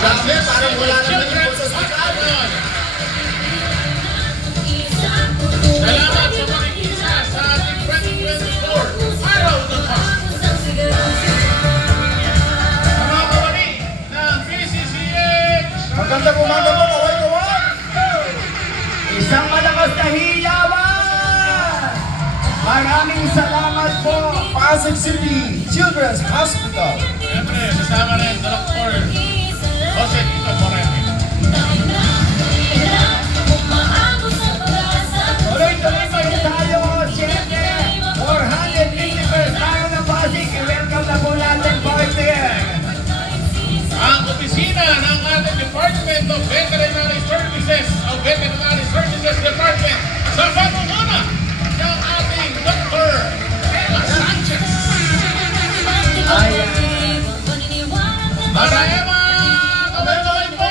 Dami, parang wala naman yung sa hospital. Salamat sa makikisa sa ating 2024 Araw ng Pasig. Mga kawani ng PCCH. Magandang umaga po, kaway-kaway. Isang malakas na hiyawan! Maraming salamat po! Pasig City Children's Hospital. Siyempre, kasama rin Dr. Jose Tito Moreno. Tuloy-tuloy pa rin tayo! Siyempre, 451st tayo ng Pasig! I-welcome na po natin, partner! Ang opisina ng ating Department of Veterinary Services o Veterinary Services Department sa pamumuno ng ating Dr. Sanchez. Ayan! Marayama! Kabay-kabay po!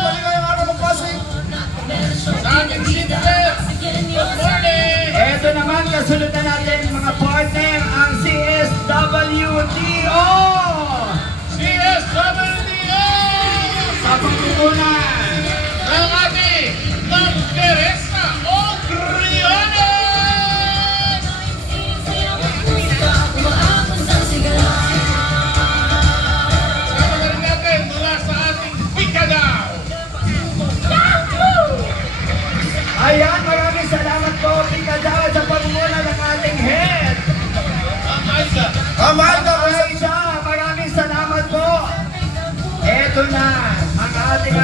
Maligayang araw ng Pasig. Sa ating CDF, good morning! Ito naman, kasunod na natin mga partner, ang CSWDO! CSWDO! Sa pagkukunan! Ng ating Ma'am Teresa O'Briones! Sama na rin natin mula sa ating Picadaw! Ayan, maraming salamat po, Picadaw, sa pagmumula ng ating head. Ang Aisa! Kamay na Aisha, maraming salamat po. Ito na, ang ating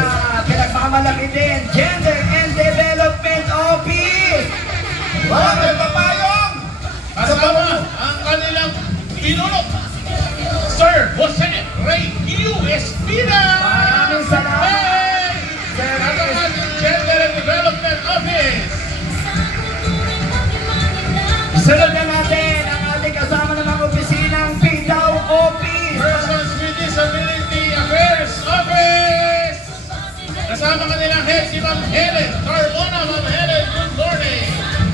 pinagmamalaki din, Gender and Development Office. Barangay Papayong. Kasama ang kanilang pinuno, Sir Jose Ray Q. Espina! Maraming salamat. Hey! At ang ating Gender and Development Office! Sunod na natin ang ating kasama ng mga opisinang PIDAW Office. Persons with Disability Affairs Office! Kasama kanilang head si Ma'am Helen Carmona. Ma'am Helen, good morning!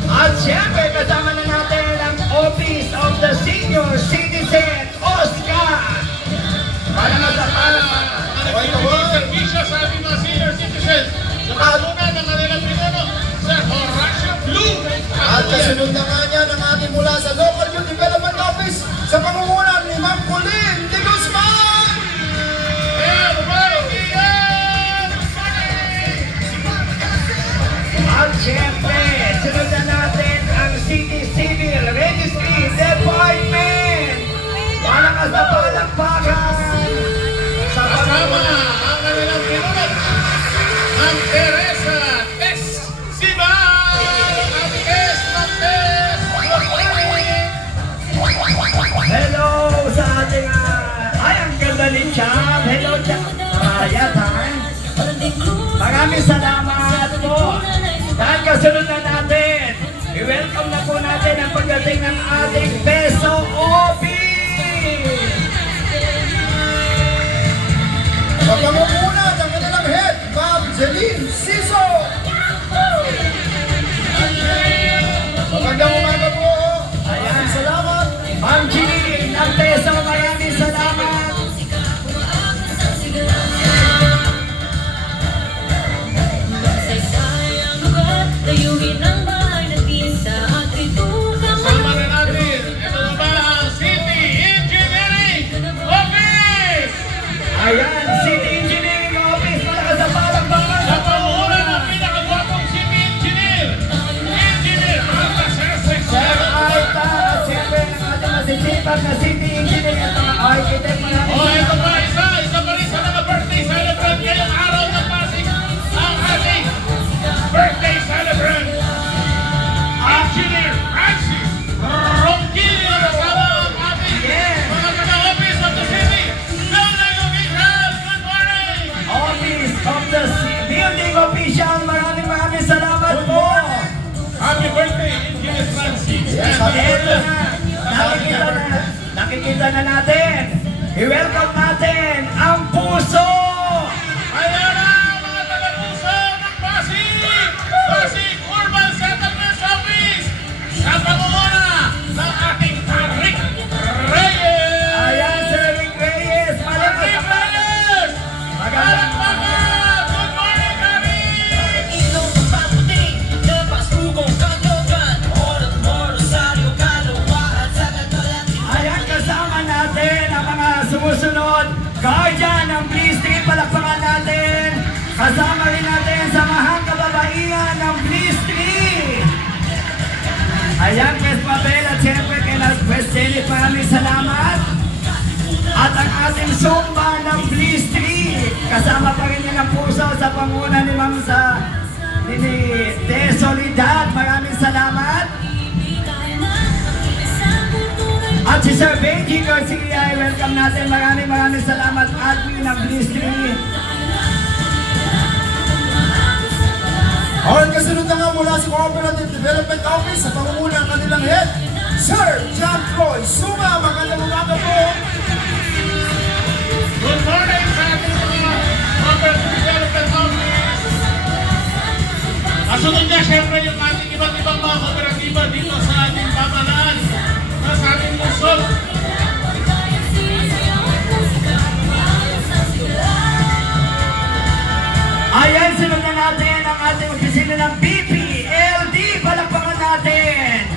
At syempre, kasama na natin ang Office of the Senior Citizen, Oscar. Para sa nagbibigay servisyo sa ating mga senior citizens. Sa pagmuna ng kanilang pinuno, Sir Horacio Blue! At kasunod na nga niya ng ating mula sa Local Youth Development Office sa pangunguna ni Ma'am Pauline de Guzman. At syempre, sunod na natin ang City Civil Registry Department. Malakas na palakpakan sa Kasama pagmumula. ang kanilang pinuno, Ma'am Teresa Tess Sibal! Ang Tess ng Tess! Good morning! Hello sa ating, ay, ang ganda ni Cham. Hello, Cham. Yatan. Maraming salamat po. Dahil kasunod na natin, i-welcome na po natin ang pagdating ng ating Peso Office. Sa pangunguna ng kanilang head, Ma'am Jeline Siso. Magandang umaga po. Ayan. Salamat. Ma'am Jean ng Peso, maraming salamat. Kasama rin natin, ito naman ang City Engineering Office! Ayan, City Engineering Office, malakas na palakpakan. Sa pangunguna ng pinakagwapong city engineer, Engineer Alta Sesek. Sir Aita, siyempre ng ating masisipag na City Engineering at mga architect, maraming O, ito salamat. pa, isa pa rin sa mga birthday celebrant ngayong araw ng Pasig, ang ating birthday celebrant, Engineer Francis Ronquillo, kasama ang ating mga taga-office of the city. Building official, good morning! Office of the Building Official, maraming salamat po. Happy birthday, Engineer Francis! Ito na, nakikita na natin. I-welcome natin ang puso. Ayan na, mga taga-puso ng Pasig! Pasig Urban Settlements Office! Sa pangunguna ng ating Rick Reyes! Ayan, Sir Rick Reyes, malakas Rick na Reyes! magandang sumusunod, Guardian ng Bliss 3, palakpakan natin. Kasama rin natin sa mahang kababaihan ng Bliss 3. Ayan, Pres Mabel at siyempre kay Pres Jenny, maraming salamat. At ang ating Zumba ng Bliss 3, kasama pa rin yan ang puso sa panguna ni Ma'am De Solidad, maraming salamat. At si Sir Benji Garcia, welcome natin, maraming salamat, admin ng Bliss 3. Alright, kasunod na nga mula sa Cooperative Development Office sa pangunguna ng kanilang head, Sir John Troy Suma. Magandang umaga po. Good morning sa ating mga Cooperative Development Office. Kasunod niya siyempre yung ating iba't ibang mga kooperatiba dito sa ating pamalaan, sa ating lungsod. Ayan, sunod na natin ang ating opisina ng BPLD. Palakpakan natin.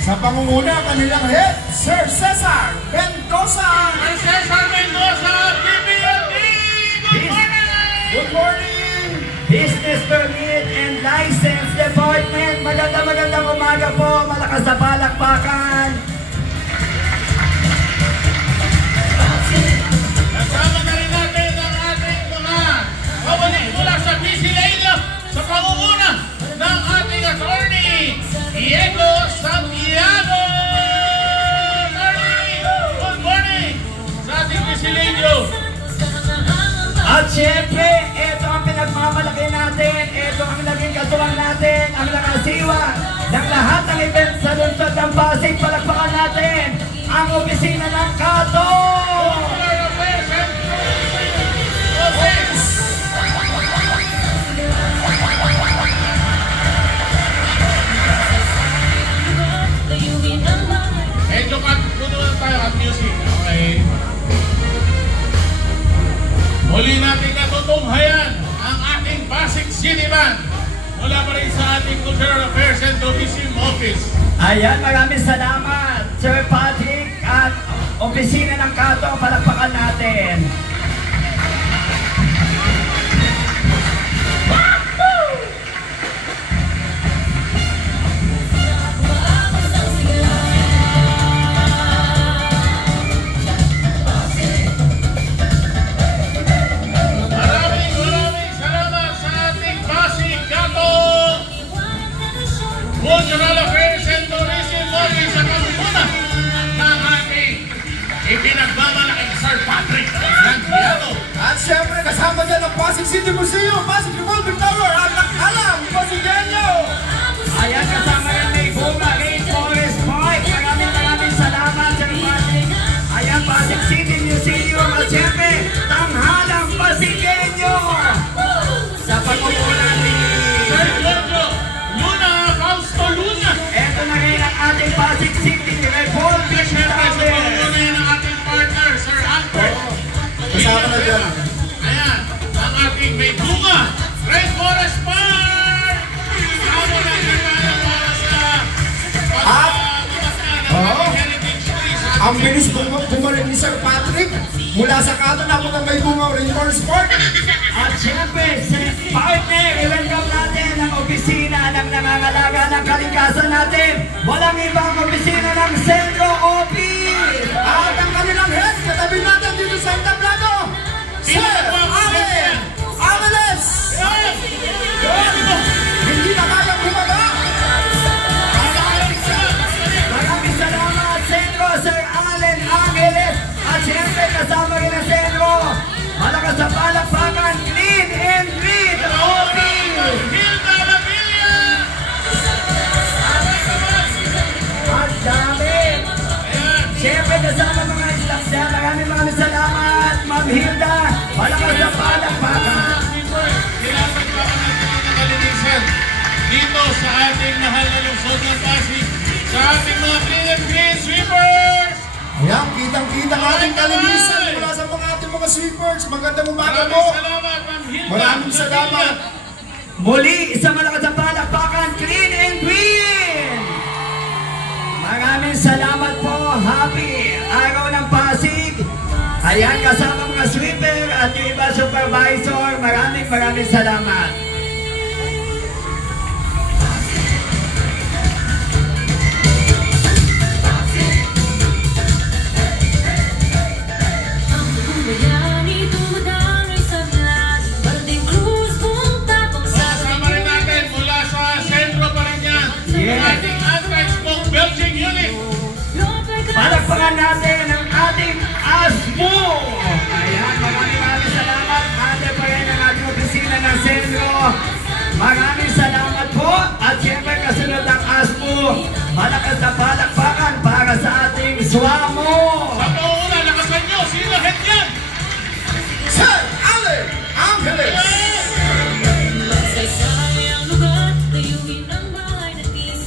Sa pangunguna ng kanilang head, Sir Cesar Mendoza. Sir Cesar Mendoza, BPLD! Good morning! Good morning. Business Permit and License Department. Magandang umaga po. Malakas na palakpakan. Kasama na rin natin ang ating mga kawaling mula sa PCLA sa pangunguna ng ating attorney, Diego Santiago! Attorney, good morning sa ating PCLA. At syempre, ito ang pinagmamalaki natin. Ito ang naging katuwang natin. Ang nakasiwa ng lahat ng events sa lungsod ng Pasig. Palakpakan natin ang opisina ng Kato. Medyo puno na tayo at music. Okay. Muli natin natutunghayan ang ating Pasig City Band mula pa rin sa ating Cultural Affairs and Tourism Office. Ayan, maraming salamat, Sir Patrick at opisina ng Kato. Palakpakan natin. Cultural Affairs and Tourism Office sa pangunguna ng ating ipinagmamalaking Sir Patrick Santiago. At syempre kasama dyan ang Pasig City Museum, Pasig Revolving Tower at Nakalang Pasigueño. Ayan, kasama rin may Bunga Rainforest Park. Maraming salamat, Sir Patrick. Ayan, Pasig City Museum at syempre Tanghalang Pasigueño sa pangunguna ni Sir Giorgio Luna Fausto Luna. Ito na rin ang ating Pasig City Revolving Siyempre sa Tower. pangunguna ng ating partner, Sir Albert. Kasama na dyan. Ayan, ang ating may Bunga Rainforest Park. Kasama natin tayo para sa pagkakabasa ng ating heritage tree sa Ang ating bilis bumalik ni Sir Patrick mula sa Kato na punta may Bunga Rainforest Park. At syempre, sa partner, i-welcome natin ang opisina ng nangangalaga ng kalikasan natin. Walang ibang opisina ng Centro Office. At ang kanilang head, katabi natin dito sa entablado, Sir Allen Ángeles. Hindi na kayang bumaba. Maraming salamat, Centro, Sir Allen Ángeles. At syempre, kasama rin ang Centro. Malakas sa palakpakan, Clean and Green Office. Hilda Lavilla. At dami. Siyempre kasama mga staff dyan. Maraming salamat, Ma'am Hilda. Malakas sa palakpakan. Pinapagpakan natin ang kalinisan dito sa ating mahal na lungsod ng Pasig, sa ating mga clean and green sweepers. Ayan, kitang-kita ang ating kalinisan mula sa mga ating mga sweepers. Magandang umaga po. Maraming salamat, Ma'am Hilda. Maraming salamat. Muli, isang malakas sa palakpakan, Clean and Green. Maraming salamat po. Happy Araw ng Pasig. Ayan, kasama mga sweeper at yung iba supervisor. Maraming salamat. Kasama rin natin mula sa sentro pa rin yan. Yes. Ang ating anti-smoke belching unit. Palakpakan natin ang ating ASMO! Ayan, maraming salamat. Ate pa rin ang ating opisina ng sentro. Maraming salamat po. At siyempre kasunod ang ASMO. Malakas na palakpakan para sa ating SWAMO. Sa pauna, lakasan nyo. Sino head yan? Sir Ale Angeles!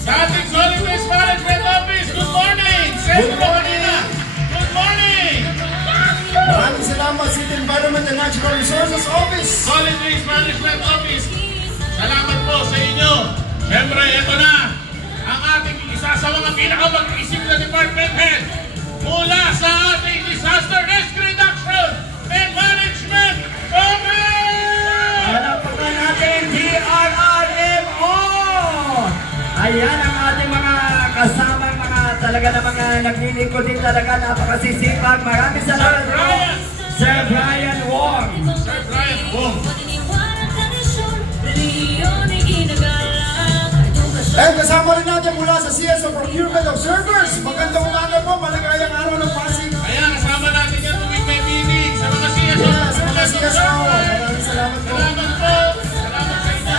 Sa ating Solid Waste Management Office, good morning! Sentro kanina, good morning! Maraming salamat City Environment and Natural Resources Office. Solid Waste Management Office, salamat po sa inyo. Siyempre, ito na ang ating isa sa mga pinakamag-isip na department head mula sa ating Disaster Risk Reduction and Management Office! Palakpakan natin DRRMO! Ayan ang ating mga kasama, mga talaga na mga naglilingkod din talaga, napakasisipag. Maraming salamat po, Sir Brian Wong. Sir Brian Wong. And kasama rin natin mula sa CSO Procurement Observers. Magandang umaga po, maligayang araw ng Pasig. Ayan, kasama natin yan tuwing may meeting sa mga CSO. Yes, mga CSO. Maraming salamat po. Salamat po. Salamat sa inyo.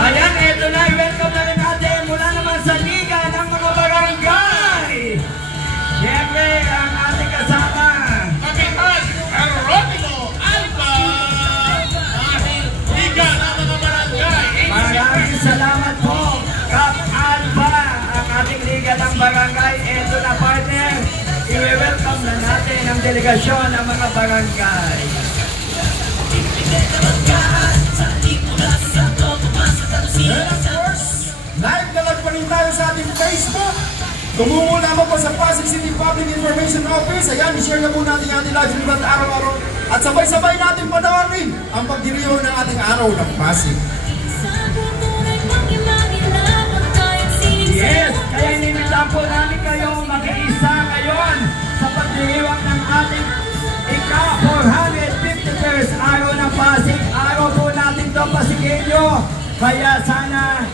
Ayan, eto na, welcome na rin natin mula naman sa Liga ng mga Barangay. Siyempre, ang ating kasama. Kapitan Geronimo Alba, ating Liga ng mga Barangay. Maraming salamat po, Kap Alba, ang ating Liga ng Barangay. Eto na, partner, i-welcome na natin ang delegasyon ng mga barangay. And of course, live na lang pa rin tayo sa ating Facebook. Tumungo naman po sa Pasig City Public Information Office. Ayan, i-share na po natin ang ating live stream araw-araw. At sabay-sabay natin panoorin ang pagdiriho ng ating araw ng Pasig. Yes, kaya inimitahan po namin kayo makiisa ngayon sa pagdiriwang ng ating ika-451st araw ng Pasig. Araw po natin to Pasigueño. Kaya sana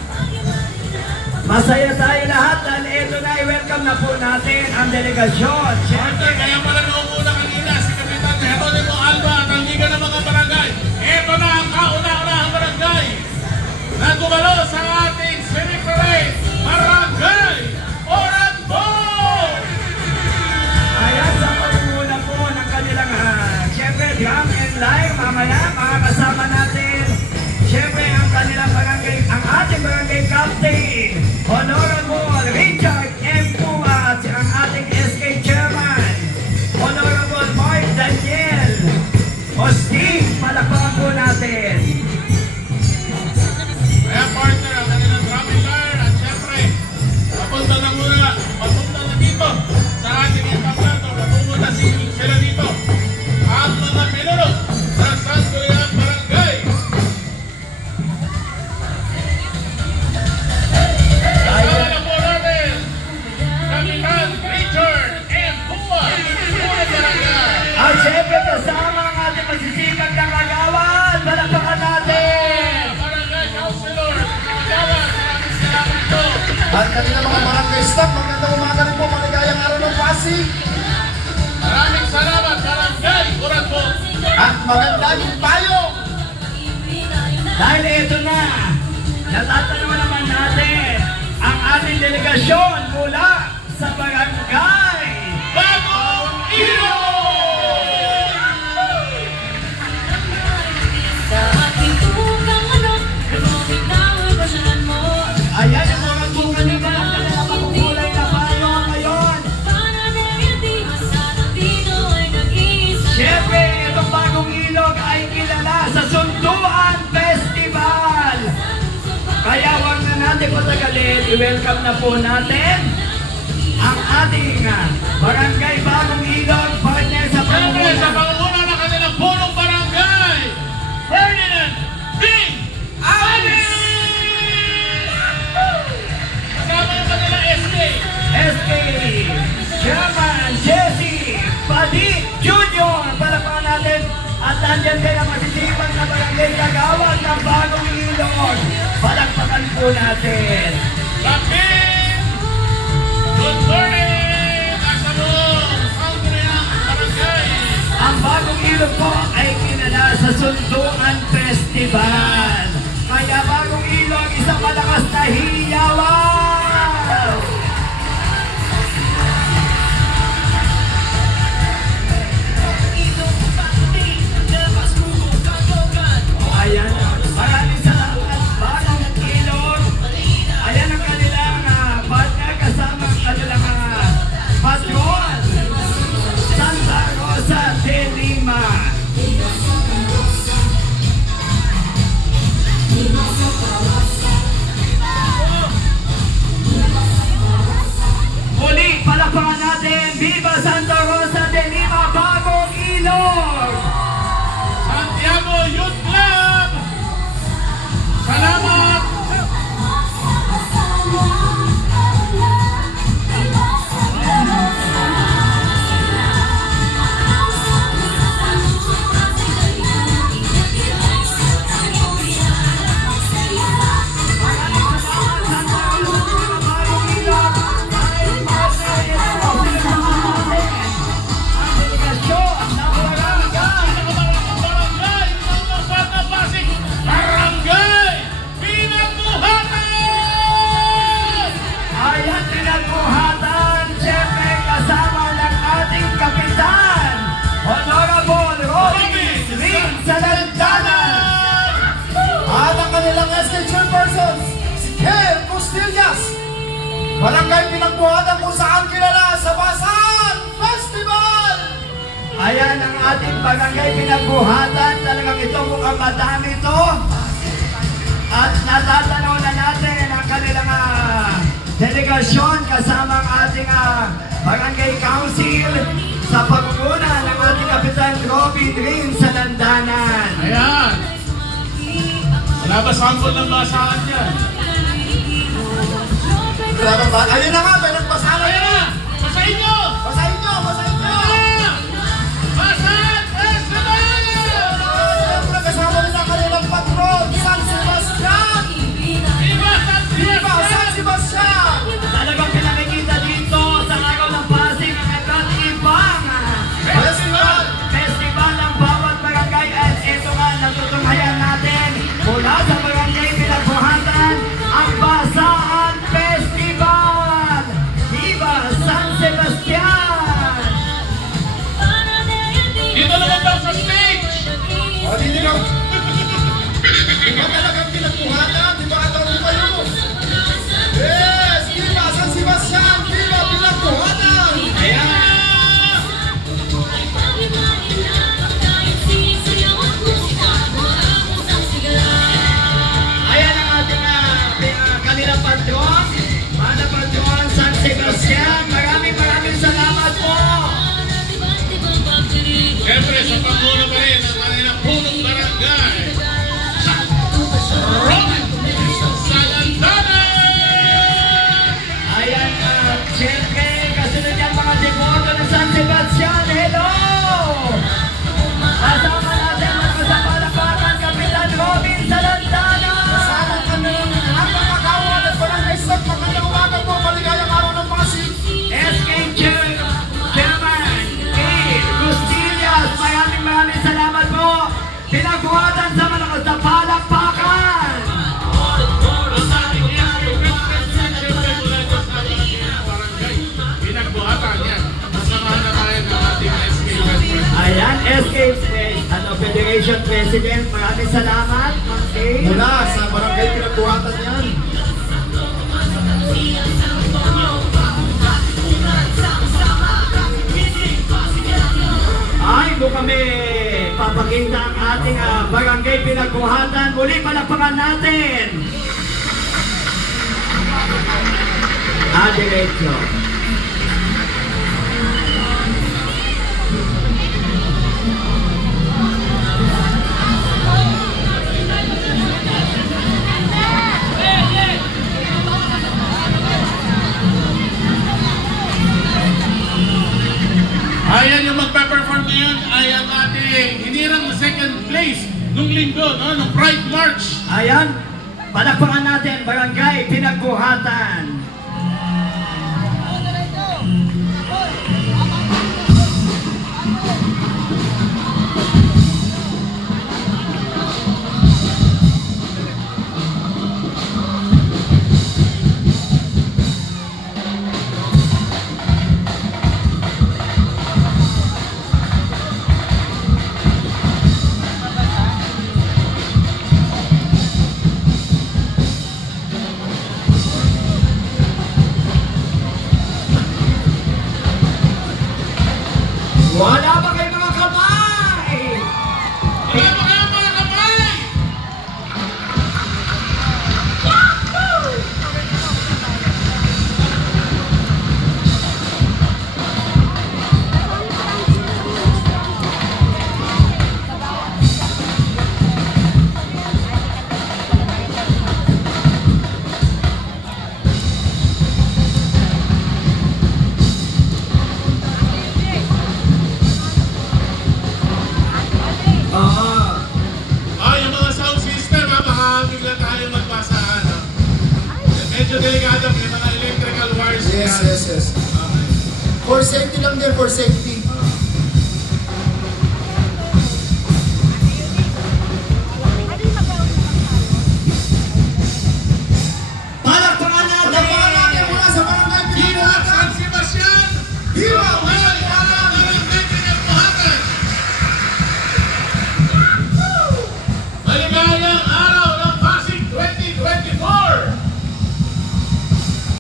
masaya tayo lahat dahil ito na, i-welcome na po natin ang delegasyon. Siyempre, kaya pala naupo na kanina si Kapitan Geronimo Alba at ang Liga ng mga Barangay. Ito na ang kauna-unahang barangay na gumalo sa ating Civic Parade, Barangay Oranbo! Ayan, sa pagmuna po ng kanilang siyempre drum and live mamaya mga kasama natin. Siyempre ang kanilang barangay, ang ating barangay captain, Honorable Richard M. Puat, ang ating SK Chairman, Honorable Mark Daniel Osting, palakpakan po natin. Kaya partner, ang kanilang drum and lyre at siyempre, papunta na dito sa ating entablado, papunta sila dito. Ang mga pinuno sa Sangguniang Barangay. Kasama na po natin, Kapitan Richard M. Puat, Unang Barangay. At siyempre kasama ang ating masisipag na kagawad, palakpakan natin. Barangay Councilor, Kagawan, maraming salamat po. At kanina mga barangay staff, magandang umaga rin po, maligayang araw ng Pasig. Maraming salamat, Barangay Oranbo. At magandang payo. Dahil ito na, natatanong naman natin ang ating delegasyon mula sa barangay Bagong Ilog! Ayan yung mga bunga nila, kaya makukulay na payo ngayon. Siyempre, itong Bagong Ilog ay kilala sa Sunduan Festival. Kaya huwag na natin patagalin. i-welcome na po natin ang ating Barangay Bagong Ilog partner sa Siyempre, sa pamumuno. pangunguna ng kanilang punong barangay, Ferdinand Bing Ali! Kasama yung kanila SK. SK Chairman Jesse Padi Jr. Palakpakan natin at nandyan kayo ang masisipag na barangay kagawad ng Bagong Ilog. Palakpakan po natin. Kapin! Good morning! Nasa buong Sangguniang Barangay. Ang Bagong Ilog po ay kilala sa Sunduan Festival. Kaya Bagong Ilog, isang malakas na hiyawan! Ayan, maraming salamat, Bagong Ilog. Ayan ang kanilang partner kasama ang kanilang patron, Santa Rosa de Lima. Muli, palakpakan natin, Viva Santa Rosa de Lima, Bagong Ilog! Santiago Youth Club! Salamat! Barangay! Pangusap na Pasig! Barangay! Pinagbuhatan! Ayan, pinagbuhatan, siyempre kasama ng ating kapitan, Honorable Robin Ring Salandanan. At ang kanilang SK Chairperson, si Kel Costillas. Barangay pinagbuhatan kung saan kilala sa Basan Festival. Ayan ang ating barangay pinagbuhatan, talagang ito mukhang madami ito. At natatanaw na natin ang kanilang delegasyon kasama ang ating barangay council sa pagmumuna ng ating kapitan Robin Ring Salandanan. Ayan! Wala ba sample ng basahan dyan? Ayun na nga, may nagbasahan. Ayan na! Basahin nyo! Basahin nyo, basahin nyo. Ayan na! Basahan Festival! Siyempre kasama nila ang kanilang patron, San Sebastian. Viva San Viva San Sebastian! Sebastian. Talagang pinakikita dito sa araw ng Pasig ang iba't ibang festival ng bawat barangay at ito nga natutunghayan natin mula sa barangay pinagbuhatan ang Basan Festival! Viva San Sebastian! Dito naman daw sa stage! O, hindi ka. Di ba talagang pinagbuhatan? Di ba ito di kayo? Yes! Viva San Sebastian! Viva pinagbuhatan! Ayan na! Ayan ang ating kanilang patron, Mana Patron San Sebastian. Maraming salamat po! Siyempre, sa panguna pa rin ang kanilang punong barangay. Robin Salandanan! Ayan, siyempre, kasunod yan mga demoto ng San Sebastian. Hello! Kasama natin ang kasapalakpakan, Kapitan Robin Salandanan! Kasama kami ang mga kawal at barangay staff. Magandang umaga po, maligayang araw ng Pasig. SK Chairman K. Costillas, maraming salamat po! Pinagbuhatan sa malakas na palakpakan! Pinagbuhatan yan. Masamahan na tayo ng ating SK West. Ayan, SK Federation President, maraming salamat, Ma'am Kay. Mula sa barangay pinagbuhatan yan. Ay, doon kami papakita ang ating barangay pinagbuhatan. Muli, palakpakan natin! diretso. Ayan yung magpe-perform ngayon ay ang ating hinirang na second place nung linggo, no? Nung Pride March. Ayan, palakpakan natin, Barangay Pinagbuhatan. Wala ba kayo mga kamay? Wala ba kayo mga kamay? Yung mga sound system, baka bigla tayo magbasa. Medyo delikado, may mga electrical wires. Yes. Okay. For safety lang din, for safety.